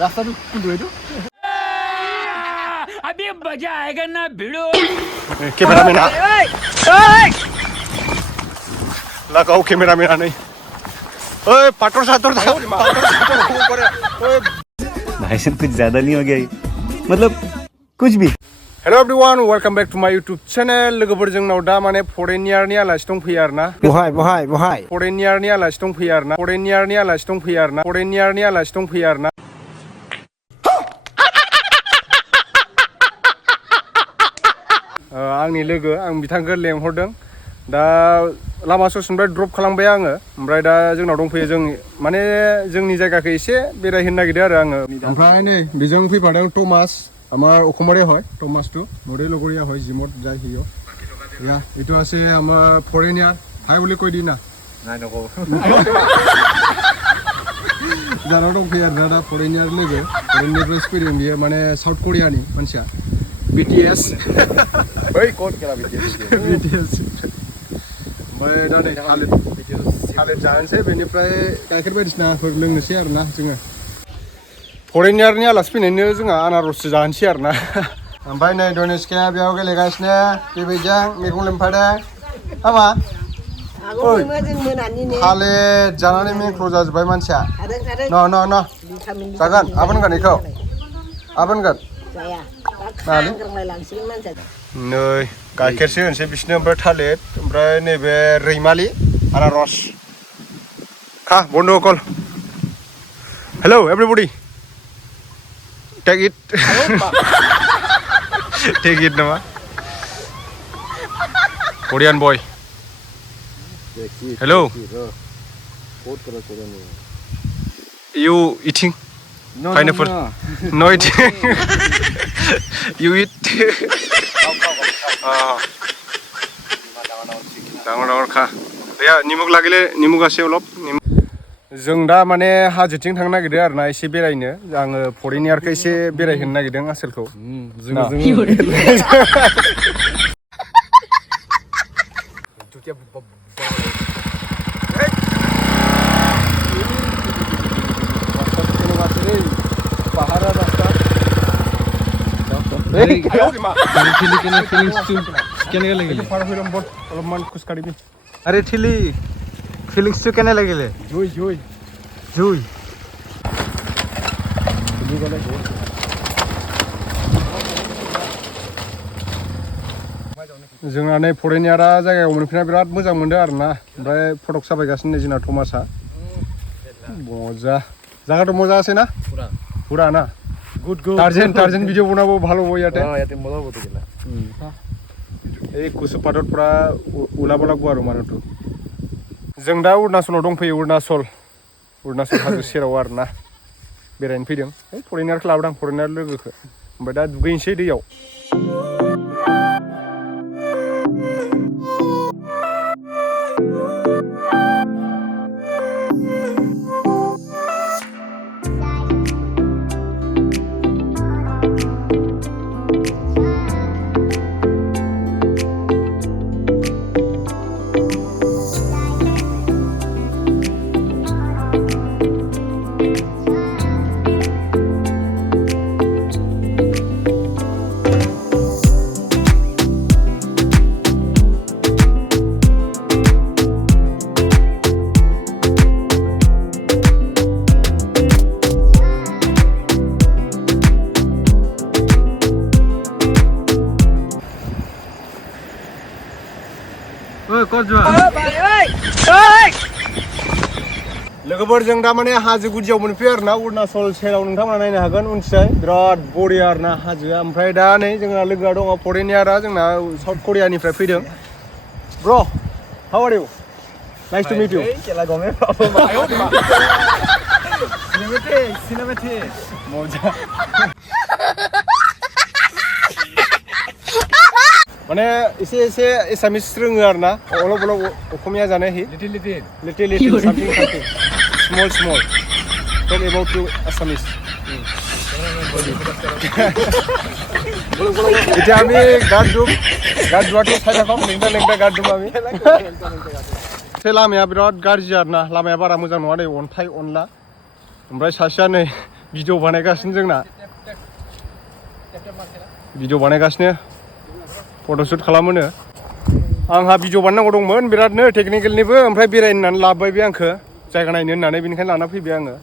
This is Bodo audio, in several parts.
रास्ता कुदो अभी मजा आएगा ना भिड़ो कैमरामैन लगाओ कैमरामैन नहीं ओए पाटर साटर भाई साहब कुछ ज्यादा नहीं हो गया मतलब कुछ भी hello everyone welcome back to my YouTube channel लोगोफोरजों नाव दा माने फरेनियारनि आलासि दंफैयो आरोना बहाय फरेनियारनि आलासि दंफैयो आरोना फरेनियारनि आलासि दंफैयो आरोना फरेनियारनि आलासि दंफैयो आरोना आंनि लोगो आं बिथांखौ लेंहरदों दा लामा ससेनिफ्राय ड्रप खालामबाय आङो ओमफ्राय दा जोंनाव दंफैयो जों माने जोंनि जायगाखौ एसे बेरायहैनो नागिरदों आरो आङो ओमफ्राय नै बेजों फैफादों थमास আমার অসমৰে হয় টমাসটো মোৰে লগৰীয়া হয় জিমত যায় হিও ইয়া এইটো আছে আমাৰ ফৰেনিয়াৰ ভাই বুলি কৈ দি না নাই নকওঁ জানো দंफैयो आरो दा फरेनियार लोगो फरेनियारनिफ्राय फैदों बियो माने साउथ करियानि मानसिया BTS बै कोड केला BTS ओमफ्राय दा नै थालिर जानोसै बेनिफ्राय गाइखेर बायदिसिनाफोर लोंनोसै आरोना जोङो फरेनियारनि आलासि फैनायनो जोंहा आनारससो जानोसै आरोना ओमफ्राय नै दनेसखाया बेयाव गेलेगासिनो बेबायदिजों मैगं लेमफादों हामा थालिर जानानै मेंख्ल' जाजोब्बाय मानसिया न जागोन आबोनगोन बेखौ आबोनगोन नै गाइखेरसो होनोसै बिसोरनो ओमफ्राय थालिर ओमफ्राय नैबे रैमालि आनारस खा बन्द' कल hello everybody Take it. Take it nama. Korean boy. Hello. You eating? No, pineapple? No eating. You eat. Dangar kha. Ya nimuk lagile nimuk ase olop. जों दा माने हाजोथिं थांनो नागिरदों आरोना एसे बेरायनो आङो फरेनियारखौ एसे बेरायहोनो नागिरदों आसोलखौ अरे ठिली फिलिंग्स तो केने लगिले जुई जोंना नै फरेनियारा जायगायाव मोनफैना बिराद मोजां मोनदों आरोना ओमफ्राय फटक साफायगासिनो जोंना थमासआ मजा জায়গাটা মজা আছে না পুরা না গুড টার্জেন ভিডিও বনাবো ভালো বই ইয়াতে ইয়াতে মজা হতো গেলা এই কুসু পাটত পুরা উলাব লাগবো आरो मानोथ जों दा अरुणाचलाव दंफैयो अरुणाचल हाजो सेराव आरोना बेरायनो फैदों फरेनियारखौ लाबोदों फरेनियार लोगोखौ ओमफ्राय दा दुगैनोसै दैयाव लोगोफोरजों दा माने हाजो गुदियाव मोनफैयो आरोना अरुणाचल सेराव नोंथांमोना नायनो हागोन उनथिंजाय बिराद बरिया आरोना हाजोआ ओमफ्राय दा नै जोंना लोगोआ दङ फरेनियारा जोंना साउथ करियानिफ्राय फैदों ब्र how are you nice to meet you cinematic मजा माने एसे एसामिस रोङो आरोना अलप अखमिया जानो हि little something small talk about to Assamese এতিয়া আমি গাত যোৱাটো চাই থাকক लेंदा गात दुम আমি बे लामाया बिराद गाज्रि आरोना लामाया बारा मोजां नङा नै अन्थाइ अनला ओमफ्राय सासेया नै भिडिअ बानायगासिनो जोंना भिडिअ बानायगासिनो फट'शुट खालामोनो आंहा भिडिअ बानायनांगौ दंमोन बिरादनो टेकनिकेलनिबो ओमफ्राय बेरायनो होननानै लाबोबाय बे आंखो जायगा नायनो होननानै बेनिखायनो लाना फैबाय आङो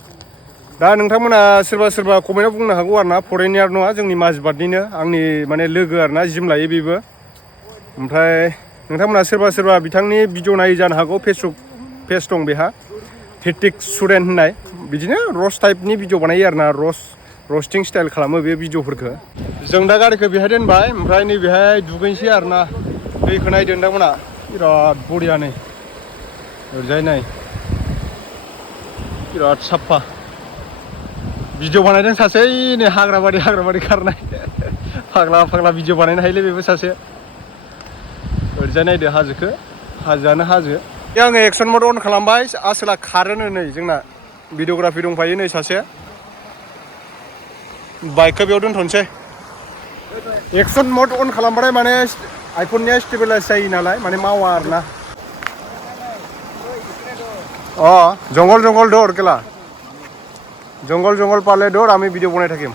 दा नोंथांमोना सोरबा कमेन्टआव बुंनो हागौ आरोना फरेनियार नङा जोंनि माजिबादनिनो आंनि माने लोगो आरोना जिम लायो बेबो ओमफ्राय नोंथांमोना सोरबा बिथांनि भिडिअ नायै जानो हागौ फेसबुक पेज दं बेहा हिटिक स्टुडेन्ट होननाय बिदिनो रस्ट टाइपनि भिडिअ बानायो आरोना रस्टिं स्टाइल खालामो बे भिडिअफोरखौ जों दा गारिखौ बेहाय दोनबाय ओमफ्राय नैबेहाय दुगैनोसै आरोना दैखौ नायदो नोंथांमोना बिराद बरिया नै ओरैजाय नाय बिराद साफा भिडिअ बानायदों सासे नै हाग्रा बारि खारनाय फाग्ला भिडिअ बानायनो हायोलै बेबो सासे ओरैजाय नायदो हाजोखौ हाजोआनो हाजो आङो एक्सन मड अन खालामबाय आसोला खारोनो नै जोंना भिडिअग्राफि दंफायो नै सासे बाइकखौ बेयाव दोनथ'नोसै एक्सन मड अन खालामबाथाय माने आइफननिया स्टेबलाइज जायो नालाय माने मावा आरोना জঙ্গল দৌড় কেলা জঙ্গল পালে দৌড় আমি ভিডিও বানাই থাকিম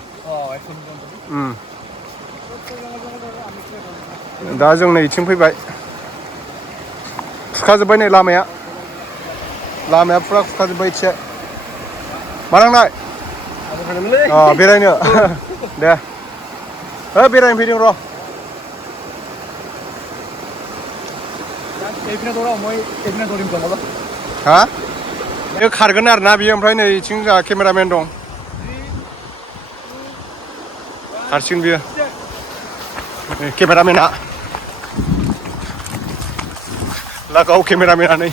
दा जों नै इथिं फैबाय खुरखाजोब्बाय नै लामाया फुरा खुरखाजोब्बाय इसे मा नांनाय बेरायनो दे बेरायनो फैदों र' हा बे खारगोन आरोना बियो ओमफ्राय नै इथिं जोंहा केमेरामेन दं खारसिगोन बियो केमेरामेना लागाव केमेरामेना नै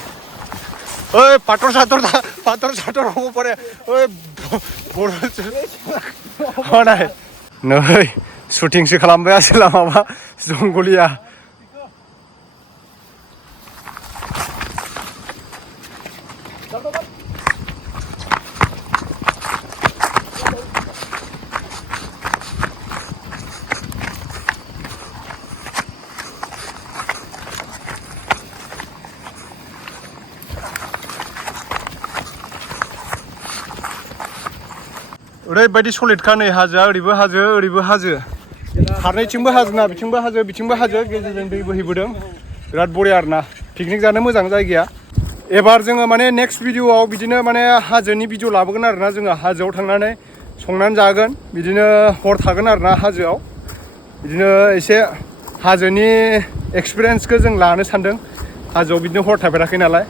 ओइ पाथर साथर हबो परे ओइ बर नै शुटिंसो खालामबाय आसोला माबा जंगलिया ओरैबायदि सलिडखा नै हाजोआ ओरैबो हाजो फारनैथिंबो हाजोना बिथिंबो हाजो गेजेरजों दै बोहैबोदों बिराद बरिया आरोना पिकनिक जानो मोजां जायगाया एबार जोङो माने नेक्स्ट भिडिअआव बिदिनो माने हाजोनि भिडिअ लाबोगोन आरोना जोङो हाजोआव थांनानै संनानै जागोन बिदिनो हर थागोन आरोना हाजोआव बिदिनो एसे हाजोनि एक्सपिरियेन्सखौ जों लानो सानदों हाजोआव बिदिनो हर थाफेराखै नालाय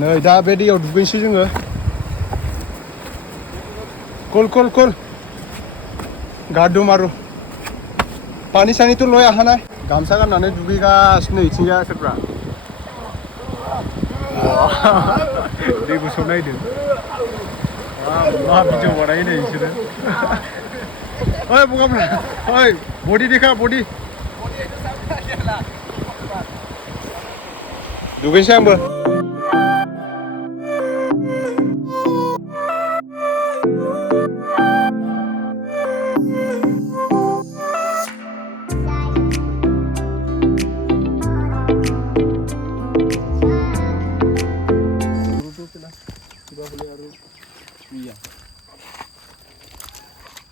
नै दा बे दैयाव दुगैनोसै जोङो कुल गादु मारु पानी सानी तो लय आहानाय गामसा गाननानै दुगैगासिनो इथिंजा सोरफ्रा दै गुसुआव नायदो मा भिडिअ बानायो नै बिसोरो ओइ बगाफ्रा ओइ बडि देखा बडि दुगैनोसै आंबो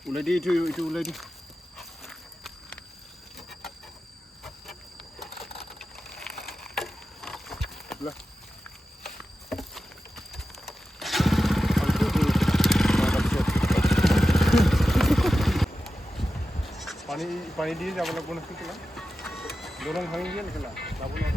Uladi itu uladi. Lah. Pani dia jangan lakukan itu lah. Dorong hangi dia lah. Lakukan.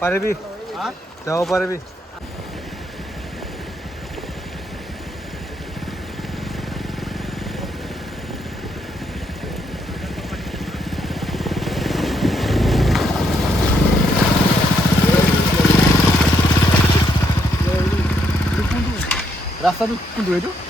पारबी जाओ पारबी रास्ता तो